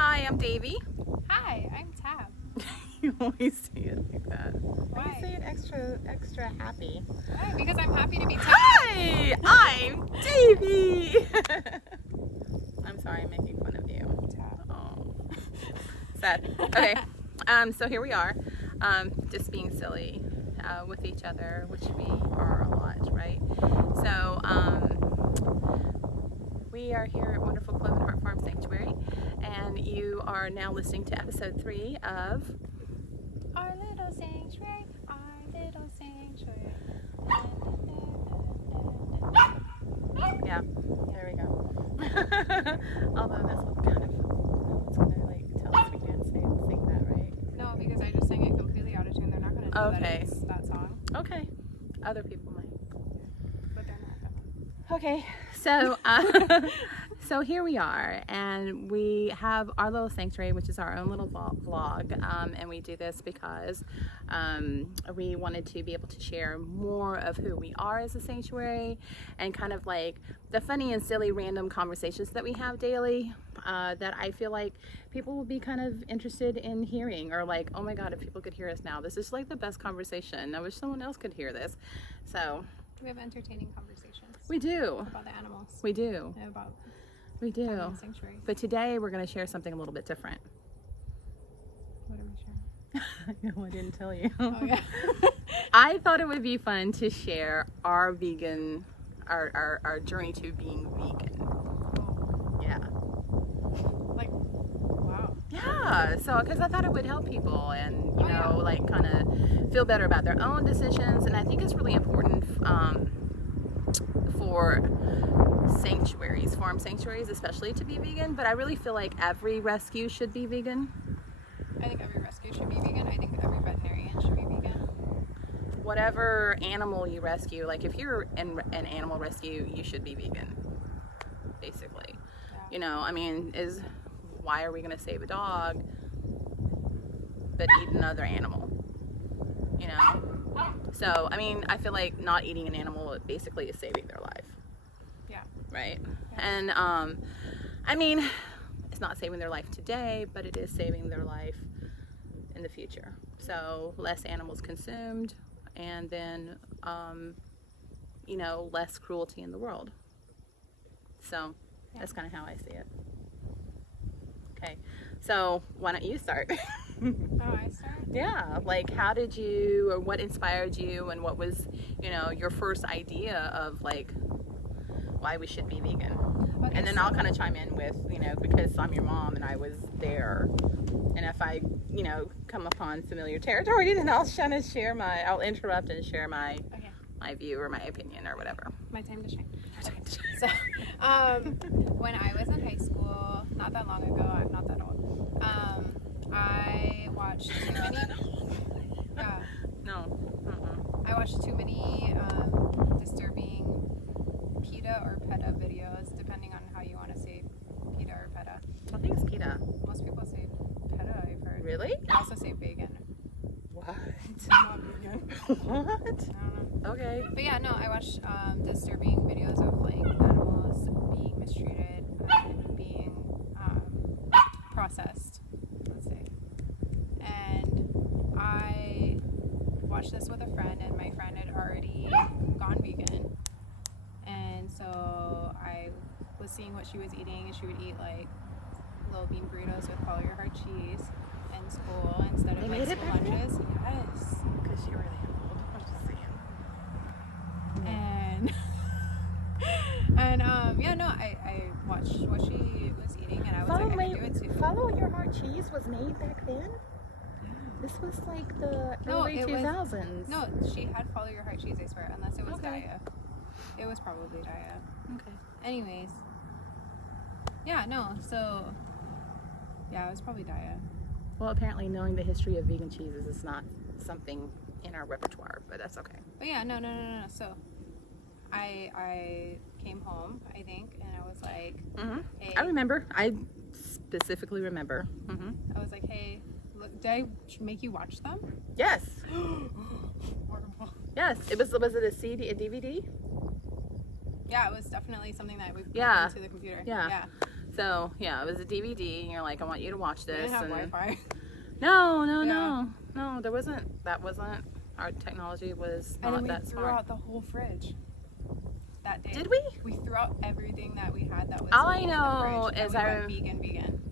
Hi, I'm Davy. Hi, I'm Tab. You always say it like that. Why? You say it extra happy. Why? Because I'm happy to be Tab. Hi, I'm Davy. I'm sorry, I'm making fun of you. Tab. Oh, sad. Okay, so here we are, just being silly with each other, which we are a lot, right? So, we are here at wonderful Cloven Heart Farm Sanctuary, and you are now listening to episode 3 of Our little sanctuary, our little sanctuary. Yeah, there we go. Although that's what kind of, it's gonna like tell us we can't sing that, right? No, because I just sang it completely out of tune. They're not going to know that Okay. it's that song, Okay, other people might. but they're not going to. Okay, so so here we are, and we have our little sanctuary, which is our own little vlog, and we do this because we wanted to be able to share more of who we are as a sanctuary, and kind of like the funny and silly random conversations that we have daily, that I feel like people will be kind of interested in hearing, or like, oh my god, if people could hear us now, this is like the best conversation. I wish someone else could hear this. So We have entertaining conversations we do. about the animals We do. and about We the do. sanctuary. But today we're going to share something a little bit different. What are we sharing? No, I didn't tell you. Oh, yeah. I thought it would be fun to share our vegan, our journey to being vegan. Yeah. Like, wow. Yeah. So, because I thought it would help people and, you Oh, yeah. know, like kind of feel better about their own decisions. And I think it's really important for sanctuaries, farm sanctuaries especially, to be vegan. But I really feel like every rescue should be vegan. I think every rescue should be vegan. I think every veterinarian should be vegan. Whatever animal you rescue, like if you're in an animal rescue, you should be vegan, basically. Yeah. You know, I mean, why are we going to save a dog but eat another animal? You know? So, I mean, I feel like not eating an animal basically is saving their life. Yeah. Right? Yeah. And, I mean, it's not saving their life today, but it is saving their life in the future. So, less animals consumed, and then, you know, less cruelty in the world. So, that's kind of how I see it. Okay, so why don't you start? Oh, I start? Yeah, like how did you, or what inspired you, and what was, you know, your first idea of like why we should be vegan? Okay, And then so- I'll kind of chime in with, you know, because I'm your mom and I was there. And if I, you know, come upon familiar territory, then I'll kind of I'll interrupt and share my Okay, view or my opinion or whatever. my time to shine. So, when I was in high school, not that long ago, I'm not that old, I watched too many, No. I watched too many disturbing PETA or PETA videos, depending on how you want to say PETA or PETA. I think it's PETA. Most people say PETA, I've heard. Really? They also say vegan. What? Not vegan. What? I don't know. Okay. But yeah, no, I watched disturbing videos of like animals being mistreated and being processed, let's say. And I watched this with a friend, and my friend had already gone vegan. And so I was seeing what she was eating, and she would eat like little bean burritos with follow your heart cheese in school instead of They like made it school back then? lunches. Yes. Because you're really old. I'm just saying. And yeah, no, I watched what she was eating, and I was like, I can do it too. Follow Your Heart cheese was made back then? This was like the No, early it was- 2000s. No, she had follow your heart cheese, I swear, unless it was Okay. Daya. It was probably Daya. Okay. Anyways, yeah, no, so yeah, it was probably Daya. Well, apparently knowing the history of vegan cheeses is not something in our repertoire, but that's okay. But yeah, no. So I came home, I think, and I was like, Mm-hmm. hey, I remember. I specifically remember. Mm-hmm. I was like, hey, look, did I make you watch them? Yes. Horrible. Yes. Was it a CD, a DVD? Yeah, it was definitely something that we put Yeah. into the computer. Yeah. So yeah, it was a DVD, and you're like, I want you to watch They this. didn't have And Wi-Fi. no, there wasn't. That wasn't. Our technology was And not then we that threw smart. out the whole fridge that day. Did we? We threw out everything that we had that was All I in the know fridge, is and we went vegan.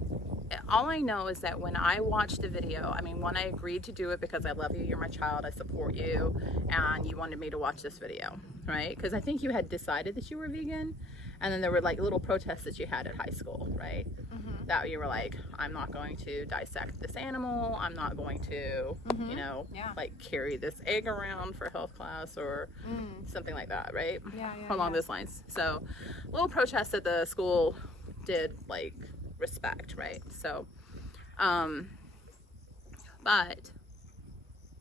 All I know is that when I watched the video, I mean, when I agreed to do it because I love you, you're my child, I support you, and you wanted me to watch this video, right? Because I think you had decided that you were vegan, and then there were like little protests that you had at high school, right? Mm-hmm. That you were like, I'm not going to dissect this animal, I'm not going to, Mhm. you know, Yeah. like carry this egg around for health class or something like that, right? Yeah, yeah. Along yeah. those lines. So, little protests that the school did like respect, right? So, but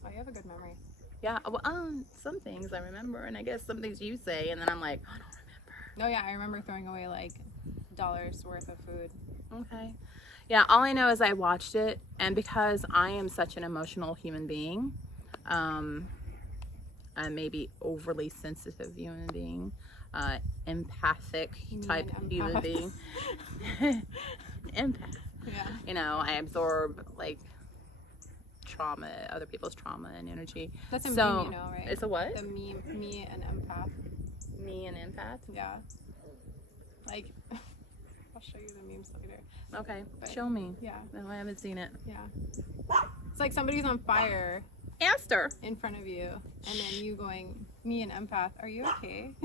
Oh, you have a good memory. yeah, well, some things I remember, and I guess some things you say, and then I'm like, I don't No, yeah, I remember throwing away like dollars worth of food. remember. Okay. Yeah, all I know is I watched it, and because I am such an emotional human being, I may be overly sensitive human being, empathic type an human empath. being, empath. Yeah. You know, I absorb like trauma, other people's trauma and energy. That's a So, meme, you know, right? It's a what? The meme, me and empath. Me an empath? Yeah. Like, I'll show you the memes later. Okay, But- show me. Yeah, No, I haven't seen it. yeah. It's like somebody's on fire Esther! in front of you, and then you going, me and empath, are you okay?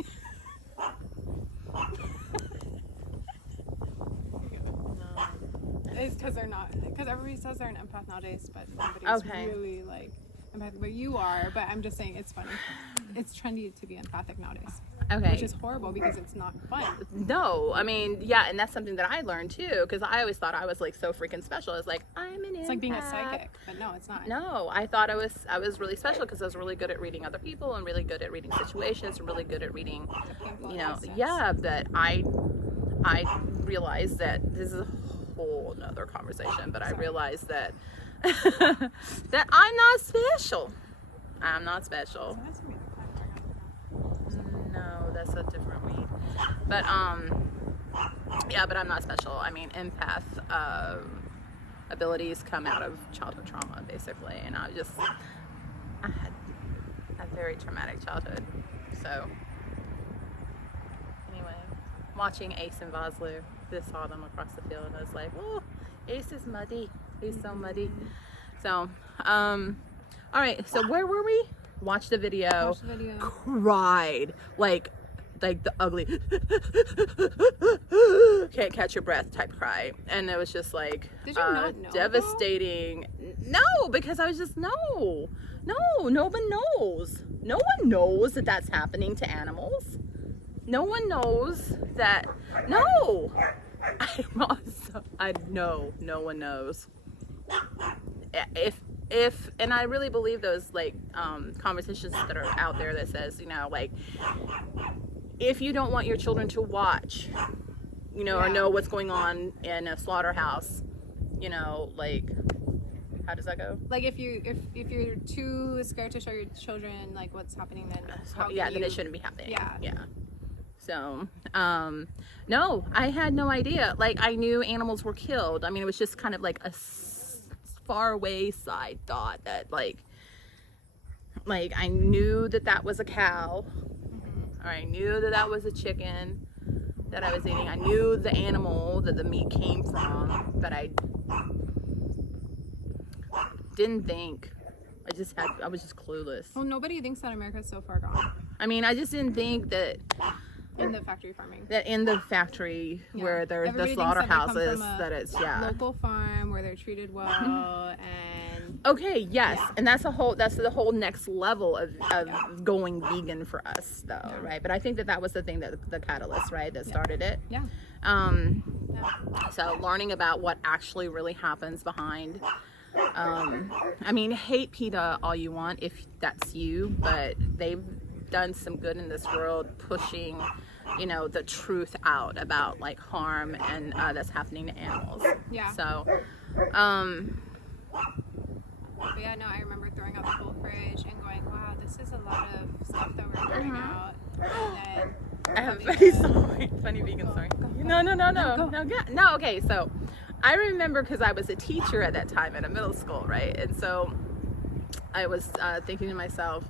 It's because they're not, because everybody says they're an empath nowadays, but nobody's Okay. really like empathic. But you are, but I'm just saying it's funny. It's trendy to be empathic nowadays, Okay. which is horrible because it's not fun. No, I mean, yeah, and that's something that I learned too, because I always thought I was like so freaking special. It's like, I'm an It's like being a empath. psychic, but no, it's not. No, I thought I was really special because I was really good at reading other people and really good at reading situations and really good at reading, The painful you know, aspects. yeah, but I realized that this is a whole nother conversation, but I Sorry. realized that that I'm not special. I'm not special. So that's gonna be the platform. No, that's a different weed. But yeah, but I'm not special. I mean, empath abilities come out of childhood trauma, basically, and I had a very traumatic childhood. So anyway, watching Ace and Vosloo, this saw them across the field, and I was like, oh, Ace is muddy. He's so muddy. So, all right. So where were we? Watched the video. Watch the video. Cried like the ugly can't catch your breath type cry, and it was just like Did you not know, devastating. No, because I was just no one knows. No one knows that that's happening to animals. No one knows that. No, I know no one knows. If and I really believe those like conversations that are out there that says, you know, like, if you don't want your children to watch, you know, or Yeah. know what's going on in a slaughterhouse, you know, like, how does that go? Like if you're too scared to show your children like what's happening, then how Yeah, can then you- it shouldn't be happening. Yeah. Yeah. So, no, I had no idea. Like, I knew animals were killed. I mean, it was just kind of like a far away side thought that like I knew that was a cow, or I knew that was a chicken that I was eating. I knew the animal that the meat came from, but I didn't think. I was just clueless. Well, nobody thinks that America's so far gone I mean, I just didn't think that in the factory farming. in the factory Yeah. where there's Everybody the thinks that they come slaughterhouses from a that it's Local farm where they're treated well and Okay, yes, Yeah. and that's the whole next level of going vegan for us, though, right? But I think that was the thing that the catalyst, right, that started it. yeah. So learning about what actually really happens behind. I mean, hate PETA all you want if that's you, but they've done some good in this world pushing, you know, the truth out about like harm and that's happening to animals. Yeah. So, But yeah, no, I remember throwing out the whole fridge and going, wow, this is a lot of stuff that we're throwing out. And then I have a vegan. funny story. Funny vegan story. go, No. go. No, okay, so I remember because I was a teacher at that time at a middle school, right? And so I was thinking to myself,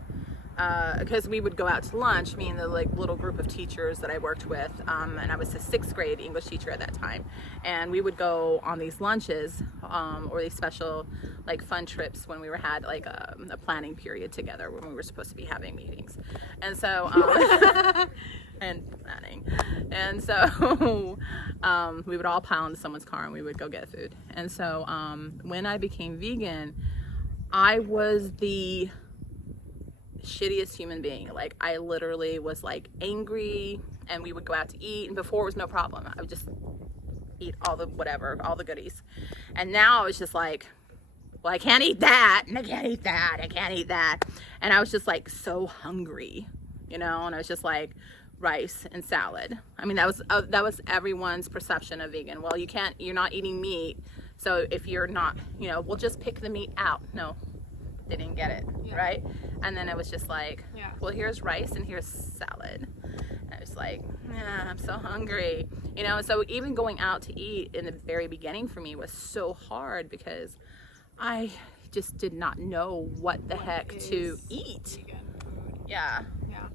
because we would go out to lunch, me and the like little group of teachers that I worked with, and I was a 6th grade English teacher at that time, and we would go on these lunches or these special like fun trips when we had like a planning period together when we were supposed to be having meetings, and so and planning, and so we would all pile into someone's car and we would go get food. And so when I became vegan, I was the shittiest human being. Like, I literally was like angry, and we would go out to eat, and before it was no problem. I would just eat all the whatever, all the goodies. And now I was just like, well, I can't eat that, and I can't eat that, I can't eat that. And I was just like so hungry, you know, and I was just like rice and salad. I mean, that was everyone's perception of vegan. Well, you're not eating meat, so if you're not, you know, we'll just pick the meat out. No, they didn't get it, Yeah. right? And then it was just like, Yeah. well, here's rice and here's salad. And I was like, I'm so hungry, you know. And so even going out to eat in the very beginning for me was so hard because I just did not know what the heck to is eat. Vegan food. Yeah. Yeah.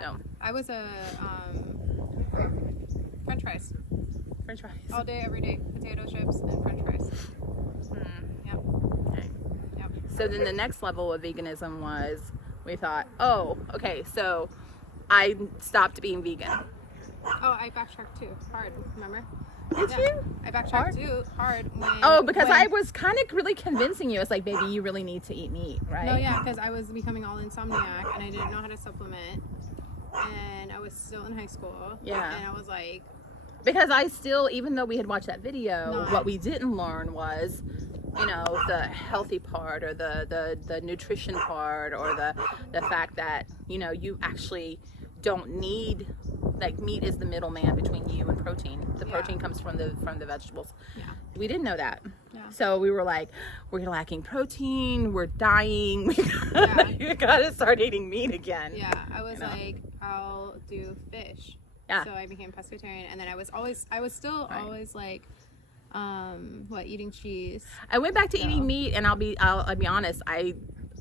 So I was a French fries French fries. all day, every day. Potato chips and French fries. Yep. Okay. Yep. So then the next level of veganism was, we thought, oh, okay, so I stopped being vegan. Oh, I backtracked too. Hard. Remember? Did Yeah. you? I backtracked Hard? too hard. Oh, because when- I was kind of really convincing you. It's like, baby, you really need to eat meat, right? No, yeah, because I was becoming all insomniac and I didn't know how to supplement. And I was still in high school. Yeah. And I was like, Because I still, even though we had watched that video, No. what we didn't learn was, you know, the healthy part or the nutrition part or the fact that, you know, you actually don't need, like, meat is the middleman between you and protein. The Yeah. protein comes from the vegetables. yeah. We didn't know that. Yeah. So we were like, we're lacking protein, we're dying, Yeah. we gotta start eating meat again. Yeah, I was You know? like, I'll do fish. Yeah. So I became pescatarian, and then I was still Right. always like, eating cheese. I went back to So- eating meat, and I'll be honest.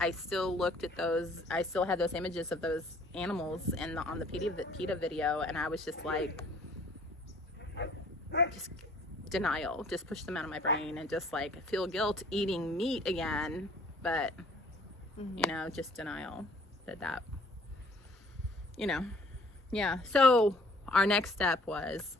I still looked at those. I still had those images of those animals on the PETA video, and I was just like, just denial. Just push them out of my brain, and just like feel guilt eating meat again, but you know, just denial that you know, yeah. So our next step was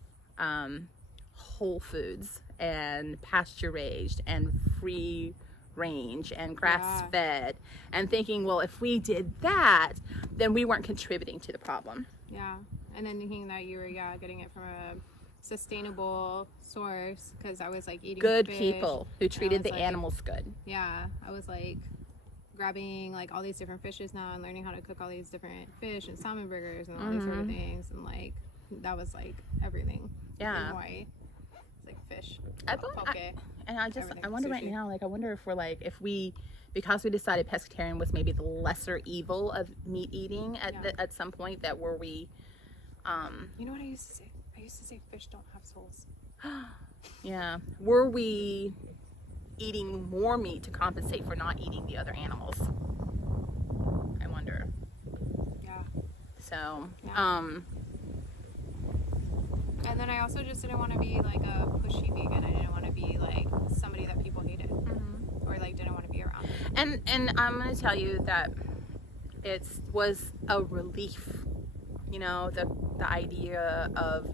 whole foods and pasture raised and free range and grass fed, and thinking, well, if we did that, then we weren't contributing to the problem. Yeah, and then thinking that you were getting it from a sustainable source because I was like eating Good fish, people who and I treated was the like- animals good. Yeah, I was like grabbing like all these different fishes now and learning how to cook all these different fish and salmon burgers and all these sort of things, and like that was like everything. Yeah. In Hawaii, it's like fish. I thought, poke. and I Everything, wonder right sushi. now, like, I wonder if we're like, because we decided pescatarian was maybe the lesser evil of meat eating at some point, that were we, You know what I used to say? I used to say fish don't have souls. yeah, were we eating more meat to compensate for not eating the other animals? I wonder. Yeah. So, Yeah. And then I also just didn't want to be like a pushy vegan. I didn't want to be like somebody that people hated or like didn't want to be around. and I'm gonna tell you that it was a relief, you know, the idea of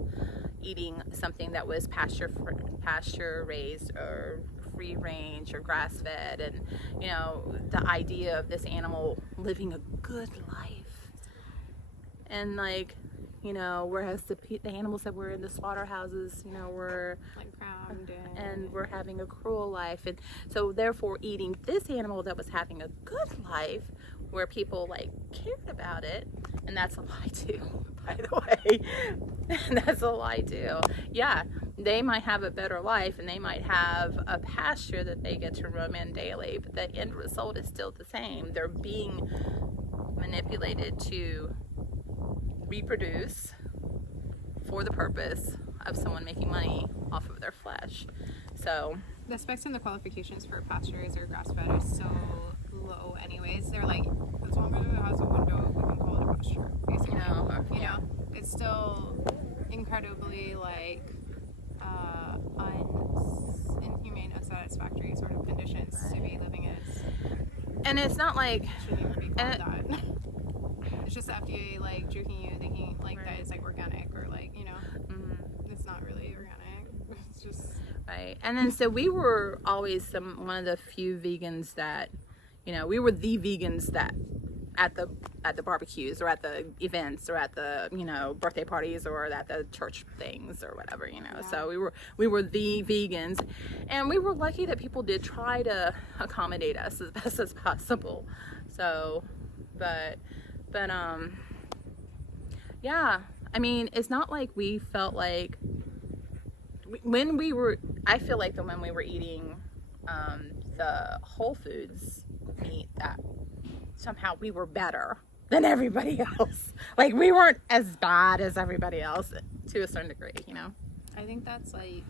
eating something that was pasture raised or free range or grass fed, and you know, the idea of this animal living a good life, and like, you know, whereas the animals that were in the slaughterhouses, you know, were Like ground and were having a cruel life, and so therefore eating this animal that was having a good life where people like cared about it. And that's a lie too, by the way. That's a lie too. Yeah, they might have a better life and they might have a pasture that they get to roam in daily, but the end result is still the same. They're being manipulated to reproduce for the purpose of someone making money off of their flesh. So The specs and the qualifications for pasteurized or grass-fed are so low anyways. They're like, as long as it has a window, we can call it a pasture, basically. You know, it's still incredibly like inhumane, unsatisfactory sort of conditions to be living in. and it's not like, Shouldn't even be called that. It's just the FDA like joking you, thinking like that it's like organic or like, you know, it's not really organic. It's just right. And then so we were always one of the few vegans that, you know, we were the vegans that at the barbecues or at the events or at the, you know, birthday parties or at the church things or whatever, you know. So we were the vegans, and we were lucky that people did try to accommodate us as best as possible. So but yeah, I mean, it's not like we felt like when we were, I feel like that when we were eating the Whole Foods meat, that somehow we were better than everybody else. Like, we weren't as bad as everybody else to a certain degree, you know? I think that's like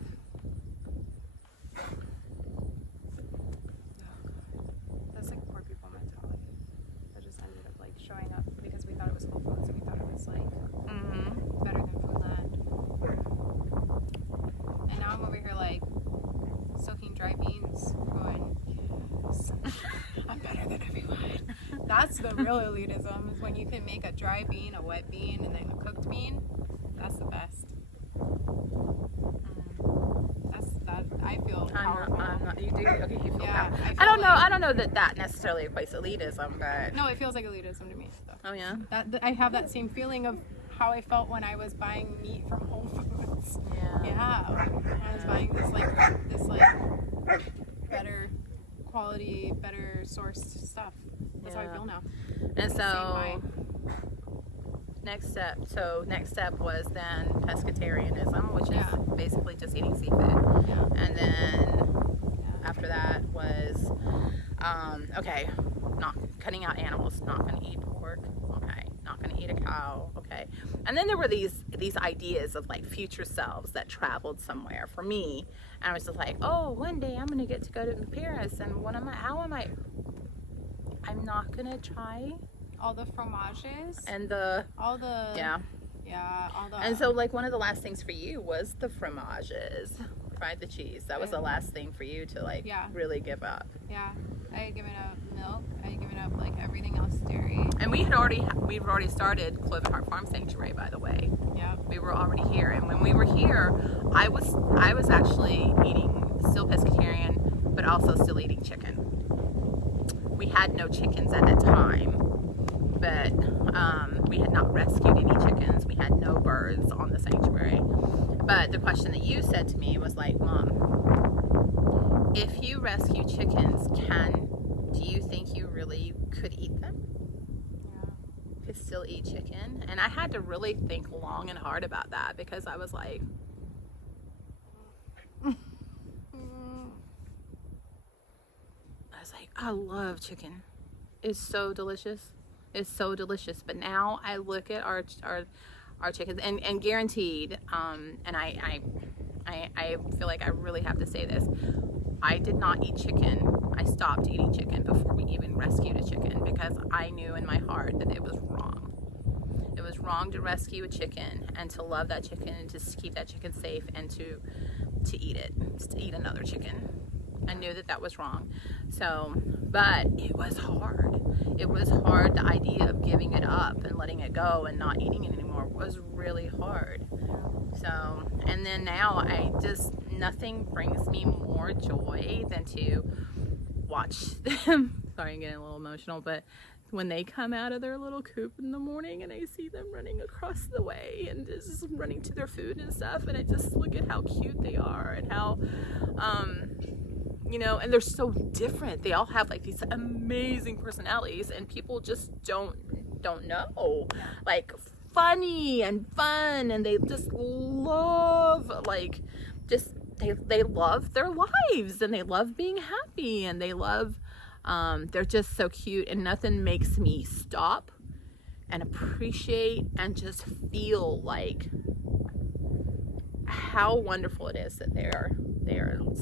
poor people mentality that just ended up like showing up because we thought it was Whole Foods and we thought it was like better than Foodland. And now I'm over here like soaking dry beans, going, yes, I'm better than everyone. That's the real elitism, is when you can make a dry bean, a wet bean, and then a cooked bean. That's the best. That I feel powerful. I'm not, you do? Okay, you feel Yeah, powerful. I feel I don't know. like- I don't know that necessarily equates to elitism, but No, it feels like elitism to me. Though. oh yeah, I have that same feeling of how I felt when I was buying meat from Whole Foods. Yeah, when I was buying this better quality, better sourced stuff. That's how I feel now. And Same so way. next step was then pescatarianism, which Yeah. is basically just eating seafood. Yeah. And then after that was okay, not cutting out animals, not going to eat pork, okay, not going to eat a cow, okay. And then there were these ideas of like future selves that traveled somewhere for me, and I was just like, oh, one day I'm going to get to go to Paris, and I'm not going to try All the fromages. and All the. yeah. Yeah, all the. And so, like, one of the last things for you was the fromages, right? The cheese. That was the last thing for you to, like, really give up. Yeah, I had given up milk. I had given up like everything else, dairy. And we've already started Cloven Heart Farm Sanctuary, by the way. Yeah. We were already here, and when we were here, I was actually eating still pescatarian, but also still eating chicken. We had no chickens at the time, but we had not rescued any chickens. We had no birds on the sanctuary. But the question that you said to me was like, Mom, if you rescue chickens, do you think you really could eat them? Yeah. Could still eat chicken? And I had to really think long and hard about that, because I was like, I love chicken. It's so delicious. It's so delicious. But now I look at our chickens, and guaranteed, and I feel like I really have to say this. I did not eat chicken. I stopped eating chicken before we even rescued a chicken, because I knew in my heart that it was wrong. It was wrong to rescue a chicken and to love that chicken and to keep that chicken safe and to eat it, to eat another chicken. I knew that was wrong. So, but it was hard. It was hard. The idea of giving it up and letting it go and not eating it anymore was really hard. So, and then now nothing brings me more joy than to watch them. Sorry, I'm getting a little emotional, but when they come out of their little coop in the morning and I see them running across the way and just running to their food and stuff, and I just look at how cute they are and how, and they're so different. They all have like these amazing personalities, and people just don't know. Like, funny and fun, and they just love, like, just they love their lives, and they love being happy, and they love they're just so cute, and nothing makes me stop and appreciate and just feel like how wonderful it is that they are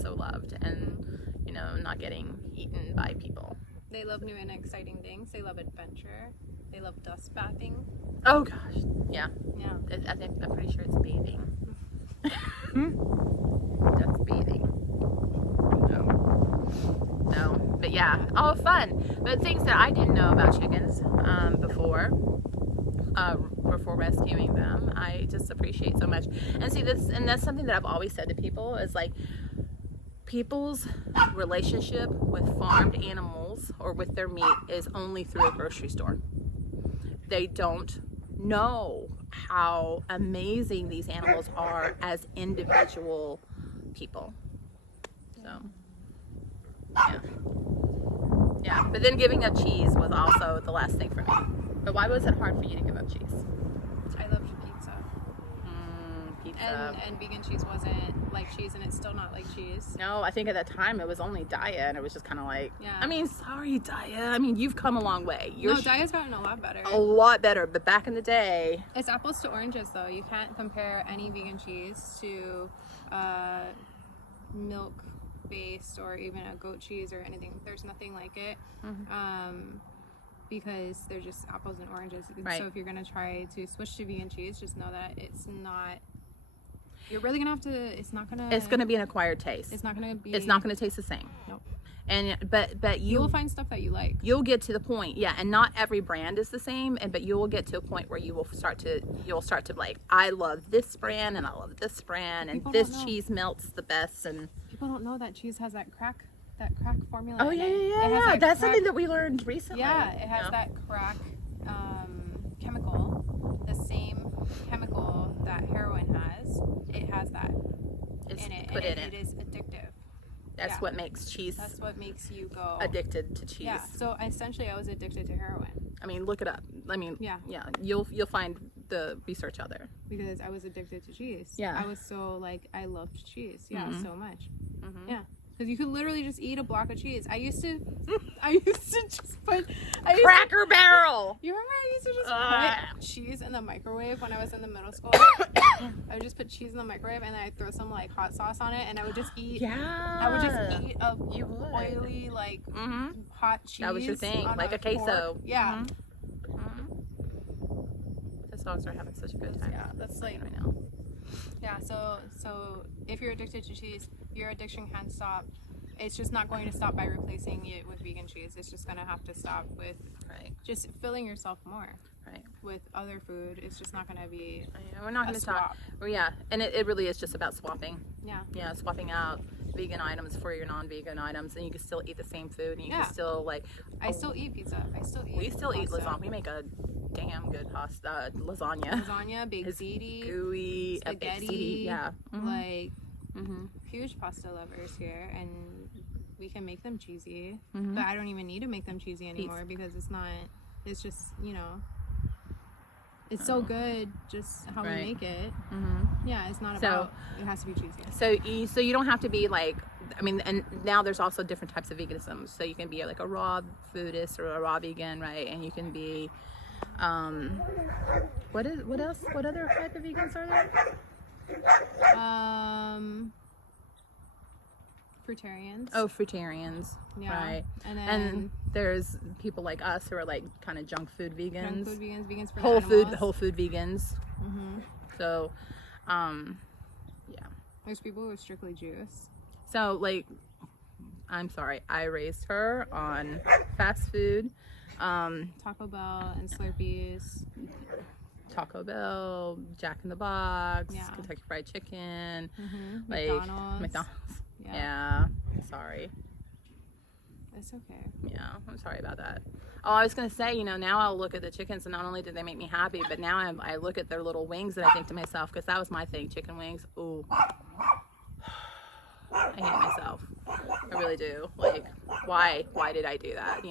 so loved and, you know, not getting eaten by people. They love new and exciting things. They love adventure. They love dust bathing. Oh gosh, yeah. Yeah. I'm pretty sure it's bathing. Just bathing. No, but yeah, all fun. But things that I didn't know about chickens before rescuing them, I just appreciate so much. And see, that's something that I've always said to people is like, people's relationship with farmed animals or with their meat is only through a grocery store. They don't know how amazing these animals are as individual people. So, yeah. But then giving up cheese was also the last thing for me. But why was it hard for you to give up cheese? I loved pizza. Pizza. And vegan cheese wasn't like cheese, and it's still not like cheese. No, I think at that time it was only Daya, and it was just kind of like, Yeah. I mean, sorry, Daya. I mean, you've come a long way. No, Daya's gotten a lot better. a lot better, but back in the day, It's apples to oranges, though. You can't compare any vegan cheese to milk-based or even a goat cheese or anything. There's nothing like it. Because they're just apples and oranges. Right. So if you're gonna try to switch to vegan cheese, just know that it's not. You're really gonna have to. It's not gonna. it's going to be an acquired taste. It's not gonna be. It's not going to taste the same. Nope. And but You will find stuff that you like. you'll get to the point, yeah, and not every brand is the same, but you will get to a point where you'll start to like, I love this brand and I love this brand and People this don't know. cheese melts the best. And People don't know that cheese has that crack formula. oh in yeah, it. It has yeah. that That's crack- something that we learned recently. Yeah, it has that crack chemical, the same chemical that heroin has. It has that It's in it, put and in it is addictive. That's yeah. what makes cheese That's what makes you go addicted to cheese. Yeah. So essentially, I was addicted to heroin I mean, look it up. I mean, Yeah. you'll find the research out there. because I was addicted to cheese. Yeah. I was so like I loved cheese. Yeah, so much. Mhm. Yeah. Because you could literally just eat a block of cheese. I used to just put. Cracker Barrel. You remember I used to just Ah. put cheese in the microwave when I was in the middle school? I would just put cheese in the microwave and then I'd throw some like hot sauce on it and I would just eat. Yeah. I would just eat a You would. oily like Mm-hmm. hot cheese. That was your thing, on like a queso. fork. Yeah. Those dogs are having such a good time. Yeah, that's like right now. yeah. So if you're addicted to cheese, your addiction can't stop. It's just not going to stop by replacing it with vegan cheese. It's just gonna have to stop with Right. just filling yourself more Right. with other food. It's just not gonna be Yeah, we're not a going to talk. swap. Well, yeah, and it really is just about swapping. Yeah. Yeah, swapping out vegan items for your non-vegan items, and you can still eat the same food, and you Yeah. can still like. I still eat pizza. I still eat. We still eat pasta. lasagna. We make a damn good pasta lasagna. Lasagna, baked It's ziti, gooey, a baked spaghetti. ziti, yeah. Like Mhm. huge pasta lovers here, and we can make them cheesy. Mhm. But I don't even need to make them cheesy anymore because it's not. It's just it's so good just how Right. we make it. Mhm. Yeah, it's not So- about it has to be cheesy. So you don't have to be like, I mean, and now there's also different types of veganism. So you can be like a raw foodist or a raw vegan, right? And you can be, what else? What other type of vegans are there? Fruitarians. Oh, fruitarians, yeah. right? And then And there's people like us who are like kind of junk food vegans, junk food vegans, vegans for whole the animals. food vegans. Mm-hmm. So, There's people who are strictly juice. so like, I'm sorry, I raised her on fast food. Taco Bell and Slurpees. Taco Bell, Jack in the Box, Yeah. Kentucky Fried Chicken, Mm-hmm. like McDonald's. Yeah. Sorry. It's okay. Yeah, I'm sorry about that. Oh, I was gonna say, now I'll look at the chickens, and not only did they make me happy, but now I look at their little wings, and I think to myself, because that was my thing, chicken wings. Ooh, I hate myself. I really do. Like, why did I do that?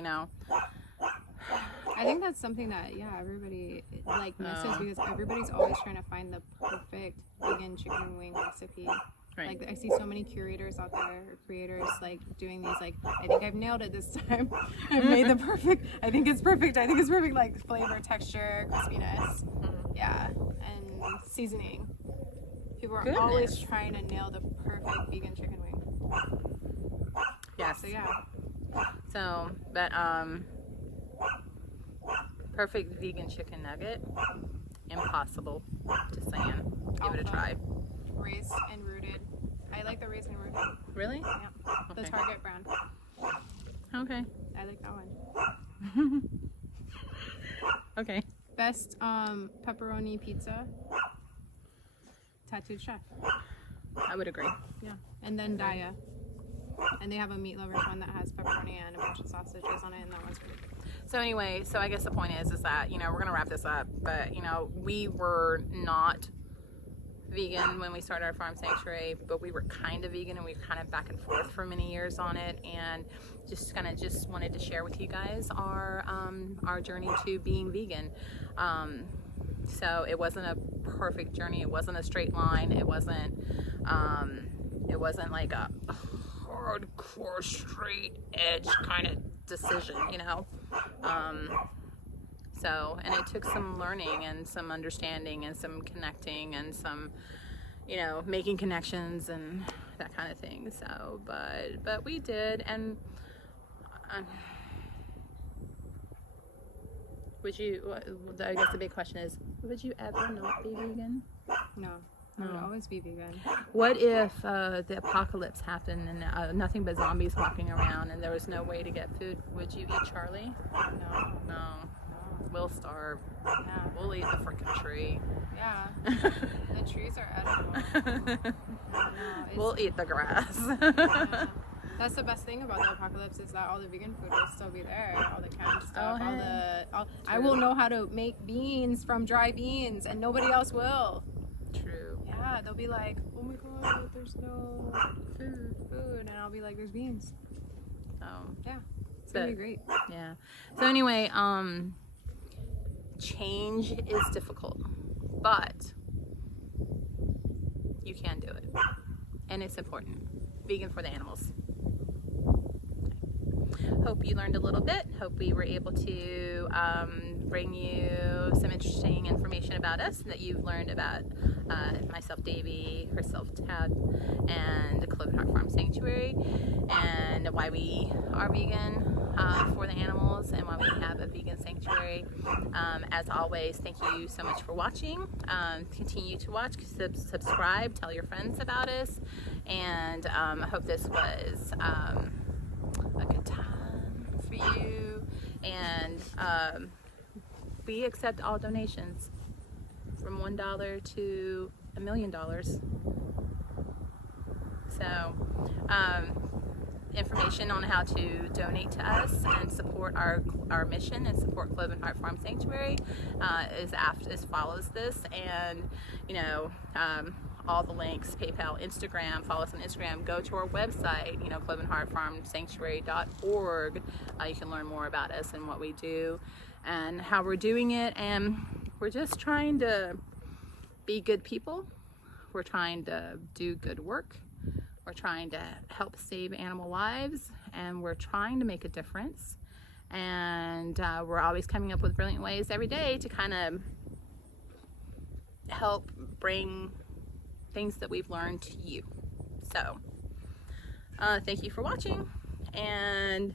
I think that's something that everybody like misses Oh. because everybody's always trying to find the perfect vegan chicken wing recipe. Right. Like I see so many curators out there, or creators like doing these like, I think I've nailed it this time. I've made the perfect. I think it's perfect. I think it's perfect. Like flavor, texture, crispiness. Yeah, and seasoning. People are always Goodness. trying to nail the perfect vegan chicken wing. Yes. So yeah, So, but perfect vegan chicken nugget, impossible. Just saying. Give it a Alpha. try. raised and rooted. I like the raised and rooted. Really? Yeah, the Okay. Target brand. Okay. I like that one. Okay. Best pepperoni pizza. Tattooed Chef. I would agree. Yeah, and then Daya. And they have a meat lovers one that has pepperoni and a bunch of sausages on it, and that one's really good. So anyway, so I guess the point is that, you know, we're going to wrap this up, but, you know, we were not vegan when we started our farm sanctuary, but we were kind of vegan, and we were kind of back and forth for many years on it, and just wanted to share with you guys our journey to being vegan. So it wasn't a perfect journey. It wasn't a straight line. It wasn't like a hardcore straight edge kind of decision, you know. So, and it took some learning and some understanding and some connecting and some, you know, making connections and that kind of thing. So, but we did. And would you, I guess the big question is, would you ever not be vegan? No, I would always be vegan. What if the apocalypse happened and nothing but zombies walking around and there was no way to get food? Would you eat Charlie? No, No. We'll starve. yeah, We'll eat the freaking tree. yeah. The trees are edible. No, We'll eat the grass. yeah. That's the best thing about the apocalypse is that all the vegan food will still be there, all the canned stuff, I will know how to make beans from dry beans, and nobody else will. True. Yeah, they'll be like, oh my god, there's no food, and I'll be like, there's beans. Yeah, it's gonna be great. Yeah. So anyway, change is difficult, but you can do it, and it's important. Vegan for the animals. Hope you learned a little bit. Hope we were able to bring you some interesting information about us that you've learned about myself, Davey, herself, Tad, and Cloven Heart Farm Sanctuary, and why we are vegan for the animals and why we have a vegan sanctuary. As always, thank you so much for watching. Continue to watch, subscribe, tell your friends about us, and I hope this was a good time for you. And we accept all donations from $1 to $1 million. So information on how to donate to us and support our mission and support Cloven Heart Farm Sanctuary is as follows this. And you know, all the links, PayPal, Instagram, follow us on Instagram, go to our website, you know, clovenheartfarmsanctuary.org. You can learn more about us and what we do and how we're doing it. And we're just trying to be good people. We're trying to do good work. We're trying to help save animal lives, and we're trying to make a difference. And we're always coming up with brilliant ways every day to kind of help bring things that we've learned to you. So thank you for watching, and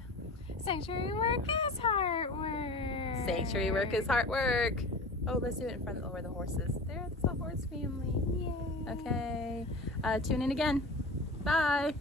Sanctuary work is hard work. sanctuary work is hard work. Oh, let's do it in front of where the horses. There's the horse family. Yay. Okay. Tune in again. Bye.